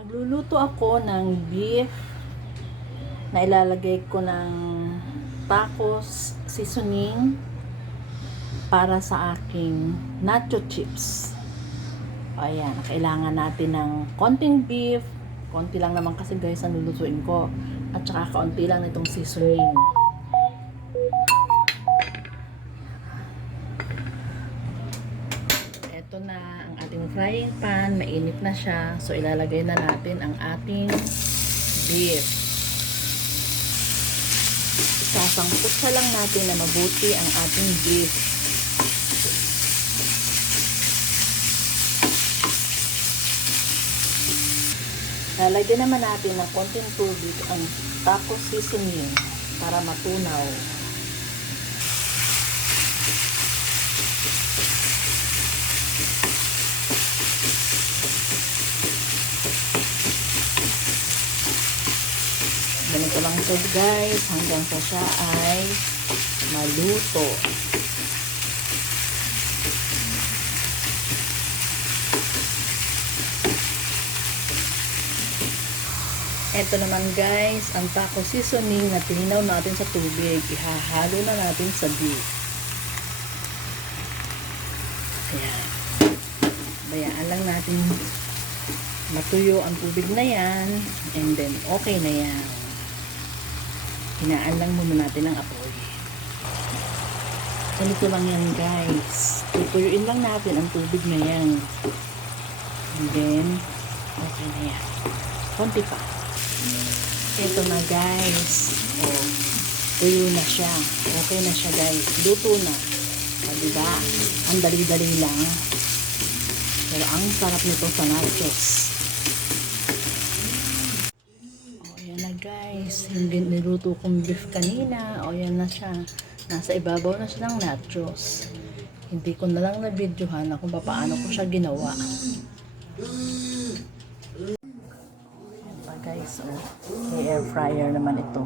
Magluluto ako ng beef na ilalagay ko ng tacos seasoning para sa aking nacho chips. Ayan, kailangan natin ng konting beef, konti lang naman kasi guys ang lulutuin ko, at saka kaunti lang nitong seasoning. Ito na ang ating frying pan, mainit na siya, so ilalagay na natin ang ating beef. Isasangkutsa lang natin na mabuti ang ating beef. Lalagyan naman natin ng konting tubig ang taco seasoning para matunaw. Ganito lang ito guys hanggang sa siya ay maluto. Ito naman guys, ang taco seasoning na tininaw natin sa tubig. Ihahalo na natin sa beef. Ayan. Bayaan lang natin matuyo ang tubig na yan. And then, okay na yan. Hinaan lang muna natin ang apoy. Ganito lang yan guys. Tutuyuin lang natin ang tubig na yan. And then, okay na yan. Konti pa. Ito na guys. Oh, tuyo na siya. Okay na siya guys. Luto na. O, diba? Ang dali-dali lang. Pero ang sarap nito sa nachos. O, yan na guys. Yung niluto kong beef kanina. O, yan na siya. Nasa ibabaw na siya ng nachos. Hindi ko na lang na-videohan kung paano ko siya ginawa. Guys, may air fryer naman ito.